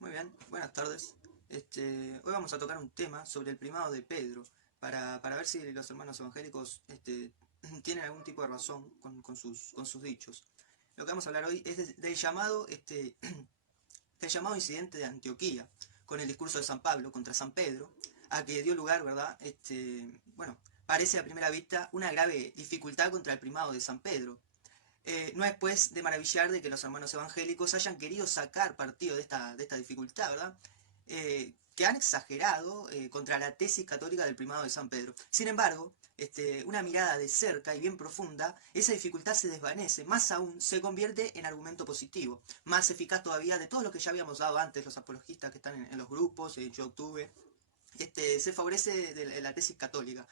Muy bien, buenas tardes. Hoy vamos a tocar un tema sobre el primado de Pedro, para ver si los hermanos evangélicos tienen algún tipo de razón con sus dichos. Lo que vamos a hablar hoy es del llamado, del llamado incidente de Antioquía, con el discurso de San Pablo contra San Pedro, a que dio lugar, ¿verdad? Bueno, parece a primera vista una grave dificultad contra el primado de San Pedro. No es pues de maravillar de que los hermanos evangélicos hayan querido sacar partido de esta dificultad, ¿verdad? Que han exagerado contra la tesis católica del primado de San Pedro. Sin embargo, una mirada de cerca y bien profunda, esa dificultad se desvanece, más aún se convierte en argumento positivo, más eficaz todavía de todo lo que ya habíamos dado antes, los apologistas que están en los grupos, yo obtuve, se favorece de la tesis católica.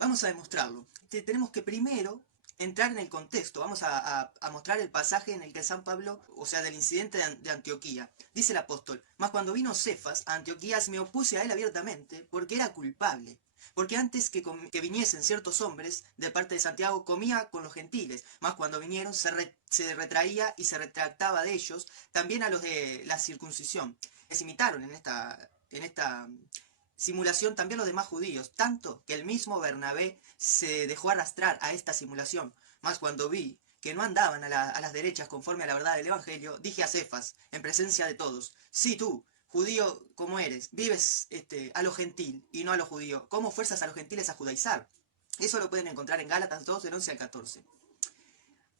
Vamos a demostrarlo. Tenemos que primero entrar en el contexto. Vamos a mostrar el pasaje en el que San Pablo, o sea, del incidente de Antioquía. Dice el apóstol: mas cuando vino Cefas a Antioquías me opuse a él abiertamente, porque era culpable. Porque antes que viniesen ciertos hombres de parte de Santiago, comía con los gentiles, mas cuando vinieron se retraía y se retractaba de ellos, también a los de la circuncisión. Les imitaron en esta simulación también los demás judíos, tanto que el mismo Bernabé se dejó arrastrar a esta simulación. Mas cuando vi que no andaban a las derechas conforme a la verdad del Evangelio, dije a Cefas, en presencia de todos: si tú, judío como eres, vives a lo gentil y no a lo judío, ¿cómo fuerzas a los gentiles a judaizar? Eso lo pueden encontrar en Gálatas 2, del 11 al 14.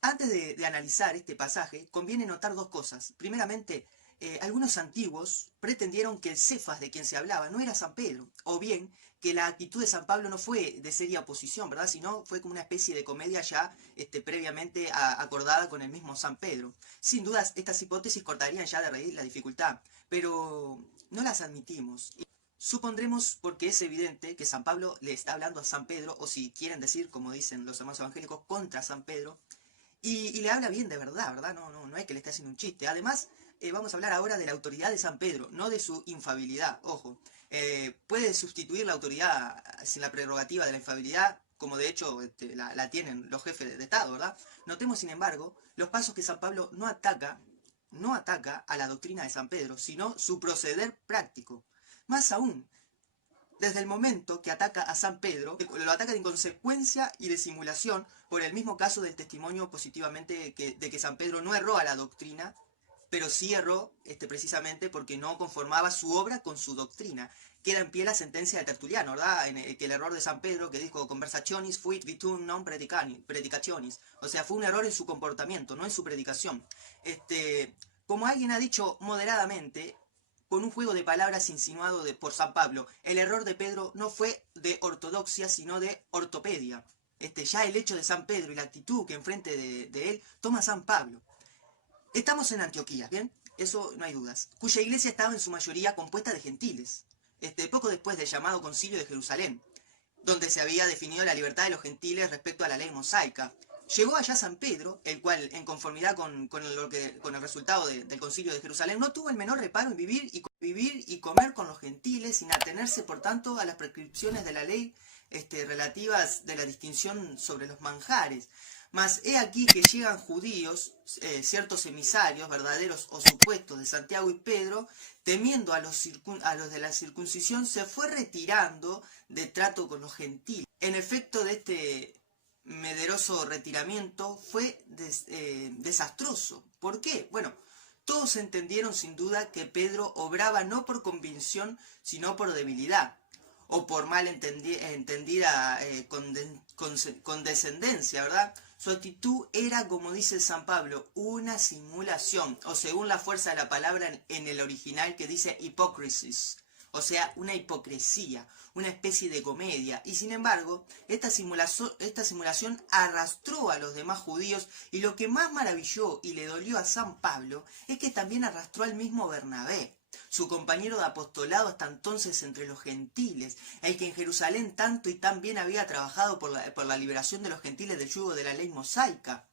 Antes de analizar este pasaje, conviene notar dos cosas. Primeramente, algunos antiguos pretendieron que el Cefas de quien se hablaba no era San Pedro, o bien que la actitud de San Pablo no fue de seria oposición, ¿verdad? Sino fue como una especie de comedia ya previamente acordada con el mismo San Pedro. Sin dudas, estas hipótesis cortarían ya de raíz la dificultad, pero no las admitimos. Supondremos, porque es evidente, que San Pablo le está hablando a San Pedro, o si quieren decir, como dicen los hermanos evangélicos, contra San Pedro, y le habla bien de verdad, ¿verdad? No es que le esté haciendo un chiste. Además, vamos a hablar ahora de la autoridad de San Pedro, no de su infabilidad. Ojo, puede sustituir la autoridad sin la prerrogativa de la infabilidad, como de hecho la tienen los jefes de Estado, ¿verdad? Notemos, sin embargo, los pasos que San Pablo no ataca a la doctrina de San Pedro, sino su proceder práctico. Más aún, desde el momento que ataca a San Pedro, lo ataca de inconsecuencia y de simulación por el mismo caso del testimonio positivamente de que San Pedro no erró a la doctrina, pero sí erró precisamente porque no conformaba su obra con su doctrina. Queda en pie la sentencia de Tertuliano, ¿verdad? Que el error de San Pedro, que dijo conversationis fuit vitum non predicationis. O sea, fue un error en su comportamiento, no en su predicación. Como alguien ha dicho moderadamente, con un juego de palabras insinuado por San Pablo, el error de Pedro no fue de ortodoxia, sino de ortopedia. Ya el hecho de San Pedro y la actitud que enfrente de él toma San Pablo. Estamos en Antioquía, ¿bien? Eso no hay dudas. Cuya iglesia estaba en su mayoría compuesta de gentiles. Poco después del llamado concilio de Jerusalén, donde se había definido la libertad de los gentiles respecto a la ley mosaica. Llegó allá San Pedro, el cual, en conformidad con el resultado del concilio de Jerusalén, no tuvo el menor reparo en vivir y comer con los gentiles, sin atenerse, por tanto, a las prescripciones de la ley relativas de la distinción sobre los manjares. Mas he aquí que llegan judíos, ciertos emisarios, verdaderos o supuestos, de Santiago y Pedro, temiendo a los de la circuncisión, se fue retirando de trato con los gentiles. En efecto, de este mederoso retiramiento fue desastroso. ¿Por qué? Bueno, todos entendieron sin duda que Pedro obraba no por convicción, sino por debilidad, o por mal entendida condescendencia, ¿verdad? Su actitud era, como dice San Pablo, una simulación, o según la fuerza de la palabra en el original, que dice hypocrisis, o sea, una hipocresía, una especie de comedia. Y sin embargo, esta simulación arrastró a los demás judíos, y lo que más maravilló y le dolió a San Pablo es que también arrastró al mismo Bernabé, su compañero de apostolado hasta entonces entre los gentiles, el que en Jerusalén tanto y tan bien había trabajado por la liberación de los gentiles del yugo de la ley mosaica.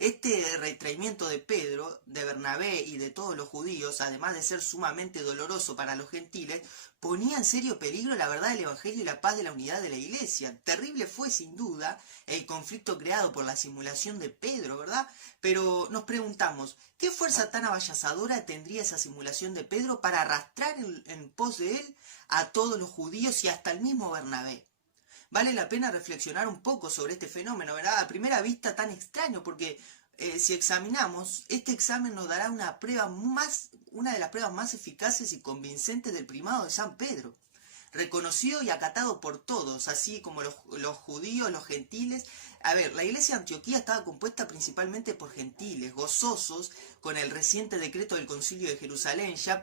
Este retraimiento de Pedro, de Bernabé y de todos los judíos, además de ser sumamente doloroso para los gentiles, ponía en serio peligro la verdad del Evangelio y la paz de la unidad de la Iglesia. Terrible fue, sin duda, el conflicto creado por la simulación de Pedro, ¿verdad? Pero nos preguntamos, ¿qué fuerza tan avallazadora tendría esa simulación de Pedro para arrastrar en pos de él a todos los judíos y hasta el mismo Bernabé? Vale la pena reflexionar un poco sobre este fenómeno, ¿verdad? A primera vista tan extraño, porque si examinamos, este examen nos dará una de las pruebas más eficaces y convincentes del primado de San Pedro, reconocido y acatado por todos, así como los judíos, los gentiles. A ver, la iglesia de Antioquía estaba compuesta principalmente por gentiles, gozosos con el reciente decreto del Concilio de Jerusalén, ya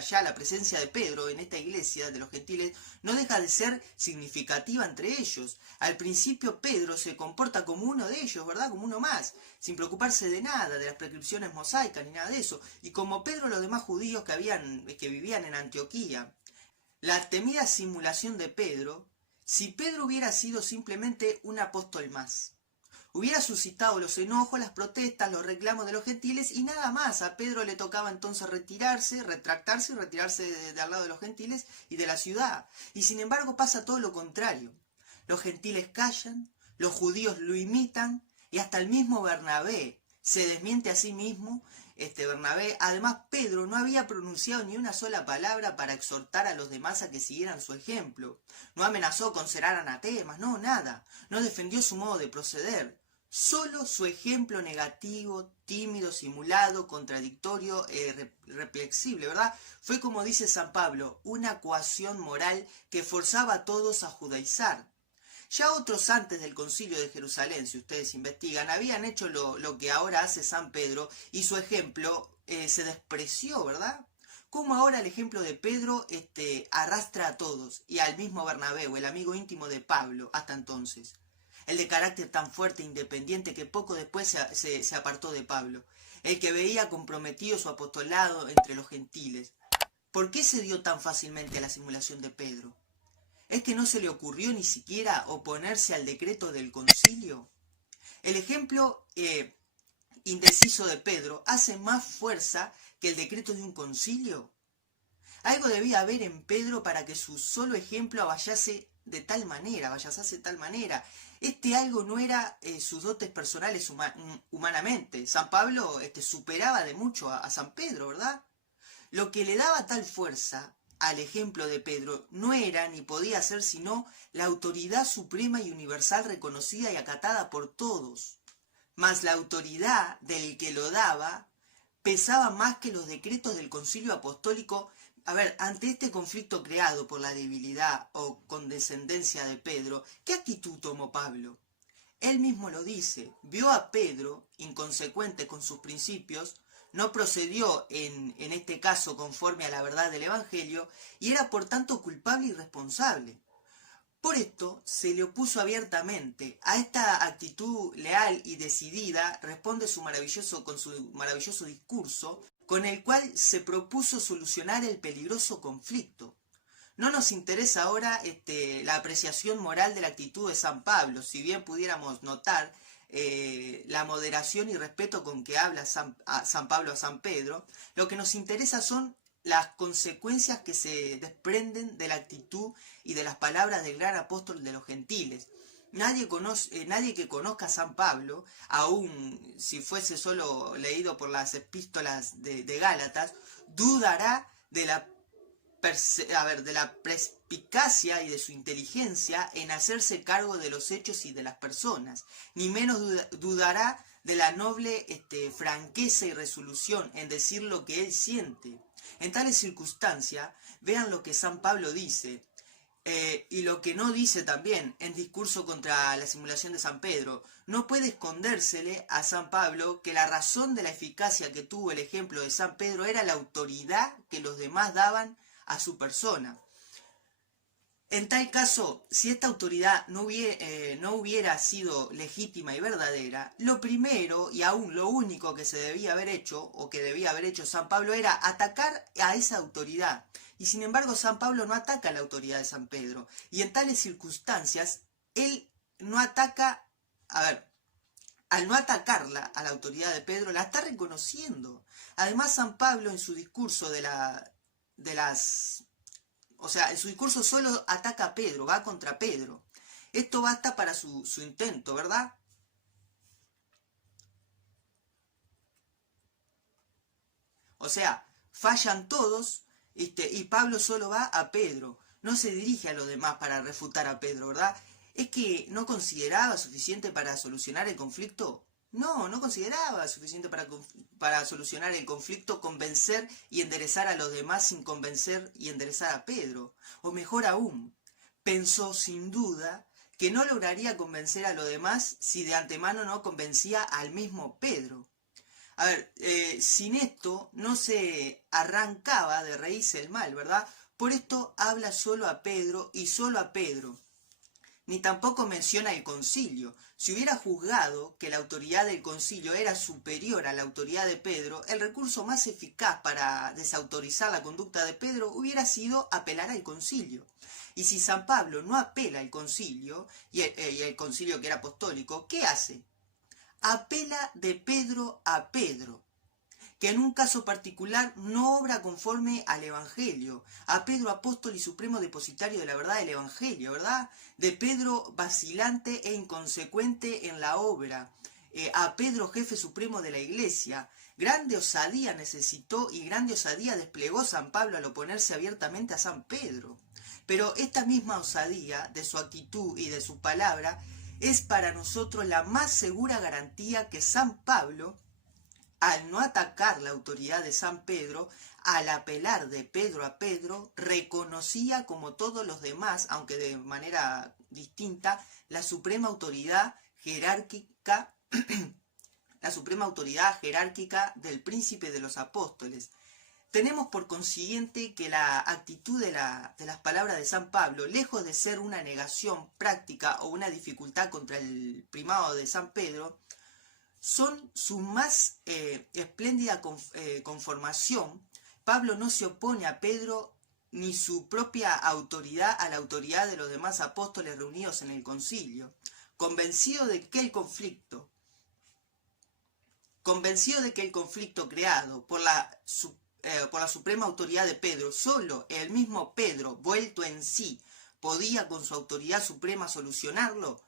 ya la presencia de Pedro en esta iglesia de los gentiles no deja de ser significativa entre ellos. Al principio Pedro se comporta como uno de ellos, ¿verdad? Como uno más, sin preocuparse de nada, de las prescripciones mosaicas ni nada de eso. Y como Pedro, los demás judíos que vivían en Antioquía. La temida simulación de Pedro, si Pedro hubiera sido simplemente un apóstol más, hubiera suscitado los enojos, las protestas, los reclamos de los gentiles y nada más. A Pedro le tocaba entonces retractarse y retirarse de al lado de los gentiles y de la ciudad. Y sin embargo pasa todo lo contrario. Los gentiles callan, los judíos lo imitan y hasta el mismo Bernabé se desmiente a sí mismo. Bernabé, además Pedro no había pronunciado ni una sola palabra para exhortar a los demás a que siguieran su ejemplo. No amenazó con cerrar anatemas, no, nada. No defendió su modo de proceder. Solo su ejemplo negativo, tímido, simulado, contradictorio, reflexible, ¿verdad? Fue, como dice San Pablo, una coacción moral que forzaba a todos a judaizar. Ya otros antes del Concilio de Jerusalén, si ustedes investigan, habían hecho lo que ahora hace San Pedro y su ejemplo se despreció, ¿verdad? Como ahora el ejemplo de Pedro arrastra a todos y al mismo Bernabé, el amigo íntimo de Pablo hasta entonces. El de carácter tan fuerte e independiente que poco después se apartó de Pablo. El que veía comprometido su apostolado entre los gentiles. ¿Por qué se dio tan fácilmente a la simulación de Pedro? ¿Es que no se le ocurrió ni siquiera oponerse al decreto del concilio? El ejemplo indeciso de Pedro hace más fuerza que el decreto de un concilio. Algo debía haber en Pedro para que su solo ejemplo avallase de tal manera. Este algo no era sus dotes personales humanamente. San Pablo superaba de mucho a San Pedro, ¿verdad? Lo que le daba tal fuerza al ejemplo de Pedro no era ni podía ser sino la autoridad suprema y universal reconocida y acatada por todos. Mas la autoridad del que lo daba pesaba más que los decretos del Concilio Apostólico. A ver, ante este conflicto creado por la debilidad o condescendencia de Pedro, ¿qué actitud tomó Pablo? Él mismo lo dice, vio a Pedro, inconsecuente con sus principios, no procedió en este caso conforme a la verdad del Evangelio y era por tanto culpable y responsable. Por esto se le opuso abiertamente. A esta actitud leal y decidida responde con su maravilloso discurso, con el cual se propuso solucionar el peligroso conflicto. No nos interesa ahora la apreciación moral de la actitud de San Pablo, si bien pudiéramos notar la moderación y respeto con que habla San Pablo a San Pedro. Lo que nos interesa son las consecuencias que se desprenden de la actitud y de las palabras del gran apóstol de los gentiles. Nadie que conozca a San Pablo, aun si fuese solo leído por las epístolas de Gálatas, dudará de la perspicacia y de su inteligencia en hacerse cargo de los hechos y de las personas, ni menos dudará de la noble franqueza y resolución en decir lo que él siente. En tales circunstancias, vean lo que San Pablo dice, y lo que no dice también en discurso contra la simulación de San Pedro. No puede escondérsele a San Pablo que la razón de la eficacia que tuvo el ejemplo de San Pedro era la autoridad que los demás daban a su persona. En tal caso, si esta autoridad no hubiera sido legítima y verdadera, lo primero y aún lo único que se debía haber hecho, o que debía haber hecho San Pablo, era atacar a esa autoridad. Y sin embargo, San Pablo no ataca a la autoridad de San Pedro. Y en tales circunstancias, él no ataca... al no atacarla a la autoridad de Pedro, la está reconociendo. Además, San Pablo en su discurso o sea, en su discurso solo ataca a Pedro, va contra Pedro. Esto basta para su intento, ¿verdad? O sea, fallan todos, y Pablo solo va a Pedro. No se dirige a los demás para refutar a Pedro, ¿verdad? ¿Es que no consideraba suficiente para solucionar el conflicto? No, no consideraba suficiente para solucionar el conflicto, convencer y enderezar a los demás sin convencer y enderezar a Pedro. O mejor aún, pensó sin duda que no lograría convencer a los demás si de antemano no convencía al mismo Pedro. A ver, sin esto no se arrancaba de raíz el mal, ¿verdad? Por esto habla solo a Pedro y solo a Pedro. Ni tampoco menciona el concilio. Si hubiera juzgado que la autoridad del concilio era superior a la autoridad de Pedro, el recurso más eficaz para desautorizar la conducta de Pedro hubiera sido apelar al concilio. Y si San Pablo no apela al concilio, y el concilio que era apostólico, ¿qué hace? Apela de Pedro a Pedro, que en un caso particular no obra conforme al Evangelio, a Pedro apóstol y supremo depositario de la verdad del Evangelio, ¿verdad? De Pedro vacilante e inconsecuente en la obra, a Pedro jefe supremo de la Iglesia. Grande osadía necesitó y grande osadía desplegó San Pablo al oponerse abiertamente a San Pedro. Pero esta misma osadía de su actitud y de su palabra es para nosotros la más segura garantía que San Pablo, al no atacar la autoridad de San Pedro, al apelar de Pedro a Pedro, reconocía como todos los demás, aunque de manera distinta, la suprema autoridad jerárquica, la suprema autoridad jerárquica del príncipe de los apóstoles. Tenemos por consiguiente que la actitud de las palabras de San Pablo, lejos de ser una negación práctica o una dificultad contra el primado de San Pedro, son su más espléndida conformación. Pablo no se opone a Pedro ni su propia autoridad a la autoridad de los demás apóstoles reunidos en el concilio, convencido de que el conflicto creado por la suprema autoridad de Pedro, solo el mismo Pedro, vuelto en sí, podía con su autoridad suprema solucionarlo.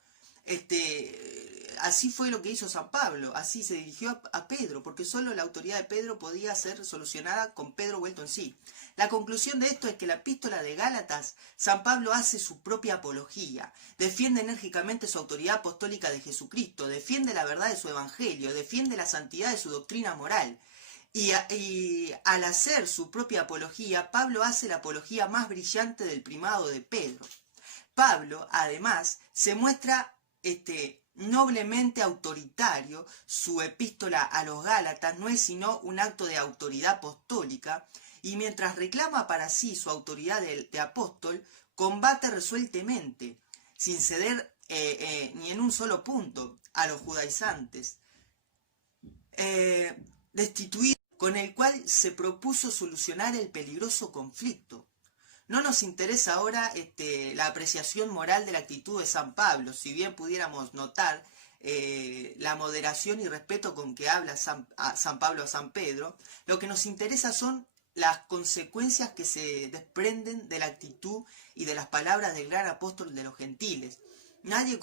Así fue lo que hizo San Pablo, así se dirigió a Pedro, porque solo la autoridad de Pedro podía ser solucionada con Pedro vuelto en sí. La conclusión de esto es que en la epístola de Gálatas, San Pablo hace su propia apología, defiende enérgicamente su autoridad apostólica de Jesucristo, defiende la verdad de su evangelio, defiende la santidad de su doctrina moral. Y al hacer su propia apología, Pablo hace la apología más brillante del primado de Pedro. Pablo, además, se muestra noblemente autoritario. Su epístola a los Gálatas no es sino un acto de autoridad apostólica, y mientras reclama para sí su autoridad de apóstol, combate resueltamente, sin ceder ni en un solo punto, a los judaizantes, destituido, con el cual se propuso solucionar el peligroso conflicto. No nos interesa ahora la apreciación moral de la actitud de San Pablo, si bien pudiéramos notar la moderación y respeto con que habla San Pablo a San Pedro. Lo que nos interesa son las consecuencias que se desprenden de la actitud y de las palabras del gran apóstol de los gentiles. Nadie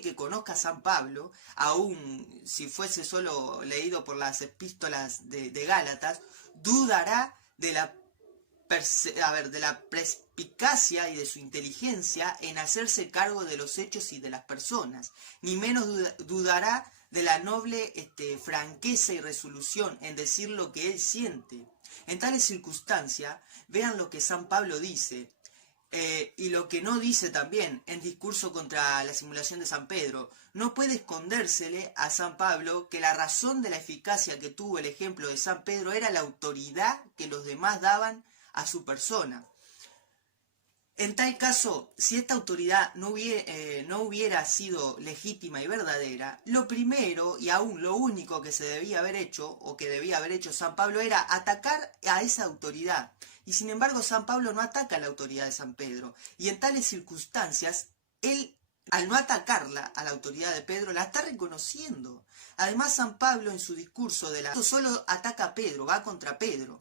que conozca a San Pablo, aun si fuese solo leído por las epístolas de Gálatas, dudará de la perspicacia y de su inteligencia en hacerse cargo de los hechos y de las personas, ni menos dudará de la noble franqueza y resolución en decir lo que él siente. En tales circunstancias, vean lo que San Pablo dice, y lo que no dice también en discurso contra la simulación de San Pedro. No puede escondérsele a San Pablo que la razón de la eficacia que tuvo el ejemplo de San Pedro era la autoridad que los demás daban a su persona. En tal caso, si esta autoridad no hubiera sido legítima y verdadera, lo primero y aún lo único que se debía haber hecho, o que debía haber hecho San Pablo, era atacar a esa autoridad. Y sin embargo, San Pablo no ataca a la autoridad de San Pedro. Y en tales circunstancias, él al no atacarla a la autoridad de Pedro, la está reconociendo. Además, San Pablo en su discurso esto solo ataca a Pedro, va contra Pedro.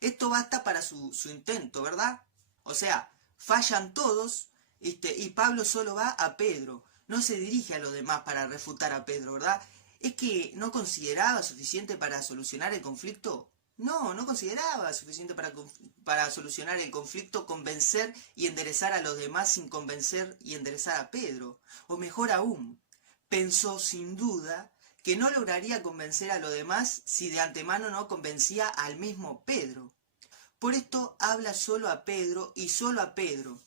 Esto basta para su intento, ¿verdad? O sea, fallan todos, y Pablo solo va a Pedro. No se dirige a los demás para refutar a Pedro, ¿verdad? ¿Es que no consideraba suficiente para solucionar el conflicto? No consideraba suficiente para solucionar el conflicto, convencer y enderezar a los demás sin convencer y enderezar a Pedro. O mejor aún, pensó sin duda que no lograría convencer a los demás si de antemano no convencía al mismo Pedro. Por esto habla solo a Pedro y solo a Pedro.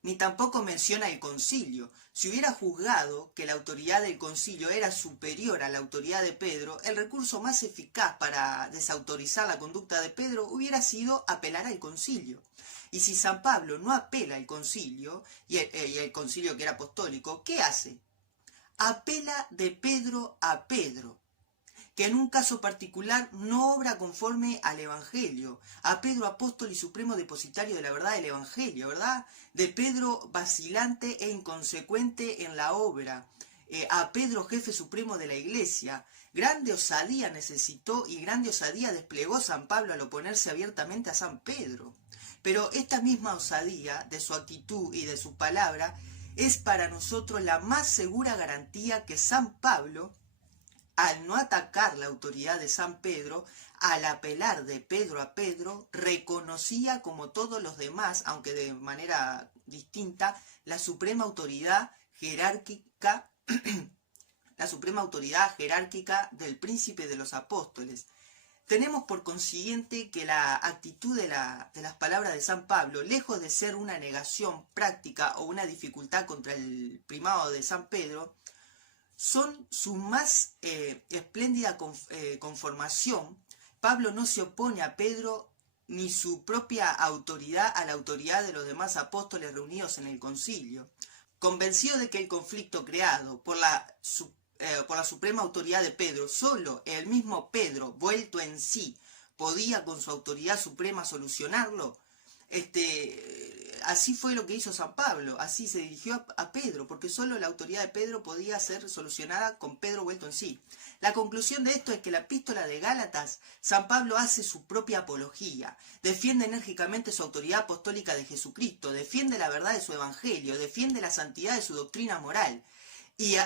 Ni tampoco menciona el concilio. Si hubiera juzgado que la autoridad del concilio era superior a la autoridad de Pedro, el recurso más eficaz para desautorizar la conducta de Pedro hubiera sido apelar al concilio. Y si San Pablo no apela al concilio, y el concilio que era apostólico, ¿qué hace? Apela de Pedro a Pedro, que en un caso particular no obra conforme al Evangelio, a Pedro apóstol y supremo depositario de la verdad del Evangelio, ¿verdad? De Pedro vacilante e inconsecuente en la obra, a Pedro jefe supremo de la Iglesia. Grande osadía necesitó y grande osadía desplegó San Pablo al oponerse abiertamente a San Pedro. Pero esta misma osadía de su actitud y de su palabra es para nosotros la más segura garantía que San Pablo, al no atacar la autoridad de San Pedro, al apelar de Pedro a Pedro, reconocía como todos los demás, aunque de manera distinta, la suprema autoridad jerárquica, la suprema autoridad jerárquica del príncipe de los apóstoles. Tenemos por consiguiente que la actitud de las palabras de San Pablo, lejos de ser una negación práctica o una dificultad contra el primado de San Pedro, son su más espléndida conformación. Pablo no se opone a Pedro ni su propia autoridad a la autoridad de los demás apóstoles reunidos en el concilio. Convencido de que el conflicto creado por la suprema autoridad de Pedro, solo el mismo Pedro, vuelto en sí, podía con su autoridad suprema solucionarlo, así fue lo que hizo San Pablo, así se dirigió a Pedro, porque solo la autoridad de Pedro podía ser solucionada con Pedro vuelto en sí. La conclusión de esto es que la epístola de Gálatas, San Pablo hace su propia apología, defiende enérgicamente su autoridad apostólica de Jesucristo, defiende la verdad de su evangelio, defiende la santidad de su doctrina moral. Y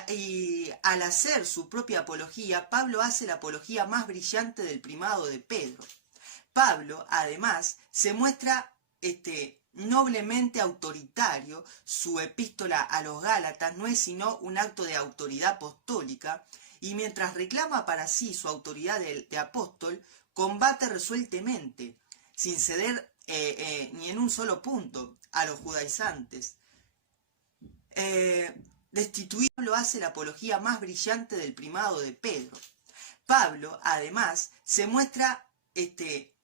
al hacer su propia apología, Pablo hace la apología más brillante del primado de Pedro. Pablo, además, se muestra noblemente autoritario. Su epístola a los Gálatas no es sino un acto de autoridad apostólica, y mientras reclama para sí su autoridad de apóstol, combate resueltamente, sin ceder ni en un solo punto, a los judaizantes. Destituido, Pablo hace la apología más brillante del primado de Pedro. Pablo, además, se muestra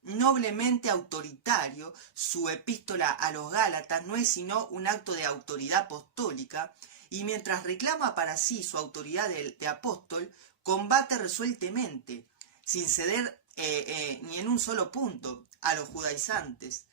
noblemente autoritario. Su epístola a los Gálatas no es sino un acto de autoridad apostólica, y mientras reclama para sí su autoridad de apóstol, combate resueltamente, sin ceder ni en un solo punto, a los judaizantes.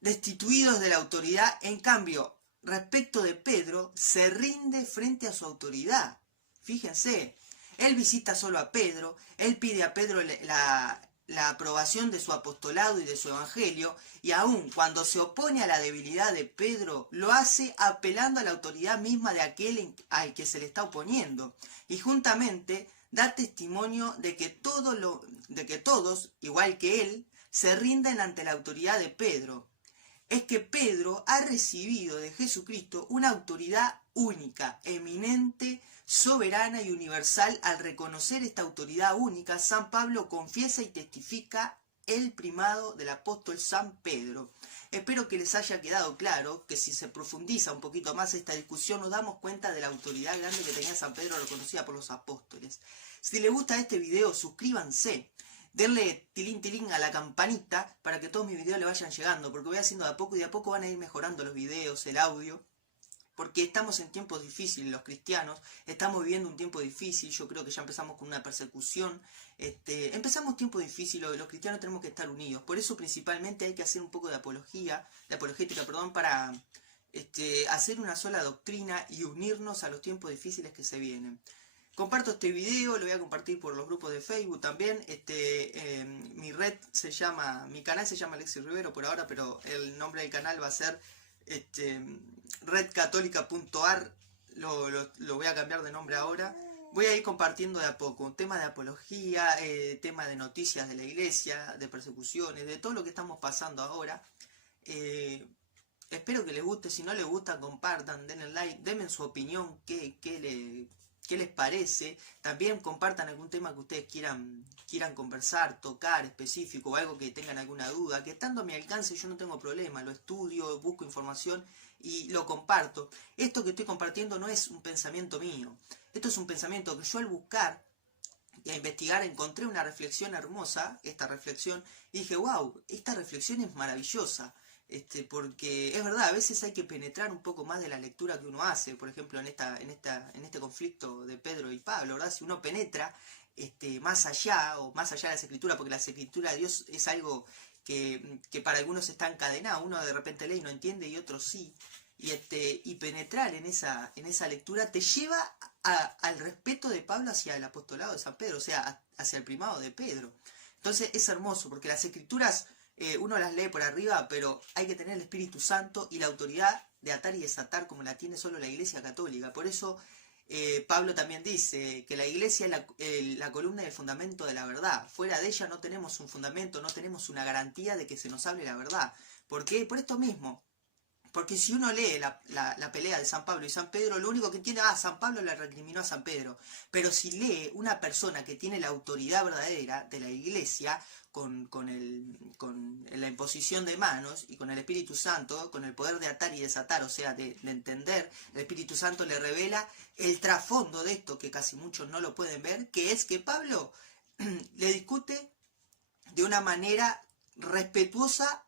Destituidos de la autoridad, en cambio, respecto de Pedro, se rinde frente a su autoridad. Fíjense, él visita solo a Pedro, él pide a Pedro la aprobación de su apostolado y de su evangelio, y aun cuando se opone a la debilidad de Pedro, lo hace apelando a la autoridad misma de aquel al que se le está oponiendo, y juntamente da testimonio de que todos, igual que él, se rinden ante la autoridad de Pedro. Es que Pedro ha recibido de Jesucristo una autoridad única, eminente, soberana y universal. Al reconocer esta autoridad única, San Pablo confiesa y testifica el primado del apóstol San Pedro. Espero que les haya quedado claro que si se profundiza un poquito más esta discusión, nos damos cuenta de la autoridad grande que tenía San Pedro, reconocida por los apóstoles. Si les gusta este video, suscríbanse. Denle tilín tilín a la campanita para que todos mis videos le vayan llegando, porque voy haciendo de a poco y de a poco van a ir mejorando los videos, el audio, porque estamos en tiempos difíciles los cristianos, estamos viviendo un tiempo difícil. Yo creo que ya empezamos con una persecución, empezamos tiempo difícil, los cristianos tenemos que estar unidos, por eso principalmente hay que hacer un poco de apologética, para hacer una sola doctrina y unirnos a los tiempos difíciles que se vienen. Comparto este video, lo voy a compartir por los grupos de Facebook también. Mi canal se llama Alexis Rivero por ahora, pero el nombre del canal va a ser redcatólica.ar. Lo voy a cambiar de nombre ahora. Voy a ir compartiendo de a poco temas de apología, temas de noticias de la iglesia, de persecuciones, de todo lo que estamos pasando ahora. Espero que les guste. Si no les gusta, compartan, denle like, denme su opinión, qué les parece. También compartan algún tema que ustedes quieran conversar, tocar específico, o algo que tengan alguna duda, que estando a mi alcance yo no tengo problema, lo estudio, busco información y lo comparto. Esto que estoy compartiendo no es un pensamiento mío, esto es un pensamiento que yo al buscar y a investigar encontré una reflexión hermosa, esta reflexión, y dije, wow, esta reflexión es maravillosa. Porque es verdad, a veces hay que penetrar un poco más de la lectura que uno hace, por ejemplo en este conflicto de Pedro y Pablo, ¿verdad? Si uno penetra más allá, o más allá de las escrituras, porque las escrituras de Dios es algo que para algunos está encadenado, uno de repente lee y no entiende y otros sí, y penetrar en esa lectura te lleva al respeto de Pablo hacia el apostolado de San Pedro, o sea, hacia el primado de Pedro. Entonces es hermoso, porque las escrituras uno las lee por arriba, pero hay que tener el Espíritu Santo y la autoridad de atar y desatar como la tiene solo la Iglesia Católica. Por eso Pablo también dice que la Iglesia es la columna y el fundamento de la verdad. Fuera de ella no tenemos un fundamento, no tenemos una garantía de que se nos hable la verdad. ¿Por qué? Por esto mismo. Porque si uno lee la pelea de San Pablo y San Pedro, lo único que entiende, San Pablo le recriminó a San Pedro. Pero si lee una persona que tiene la autoridad verdadera de la Iglesia, con la imposición de manos y con el Espíritu Santo, con el poder de atar y desatar, o sea, de entender, el Espíritu Santo le revela el trasfondo de esto, que casi muchos no lo pueden ver, que es que Pablo le discute de una manera respetuosa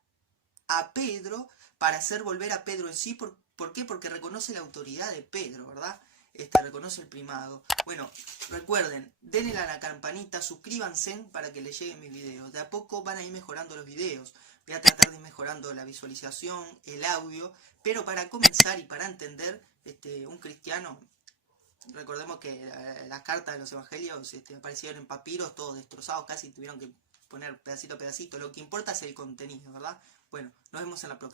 a Pedro, para hacer volver a Pedro en sí. ¿Por qué? Porque reconoce la autoridad de Pedro, ¿verdad? Reconoce el primado. Bueno, recuerden, denle a la campanita, suscríbanse para que les lleguen mis videos. De a poco van a ir mejorando los videos. Voy a tratar de ir mejorando la visualización, el audio, pero para comenzar y para entender, un cristiano, recordemos que las cartas de los evangelios aparecieron en papiros, todos destrozados, casi tuvieron que poner pedacito a pedacito. Lo que importa es el contenido, ¿verdad? Bueno, nos vemos en la próxima.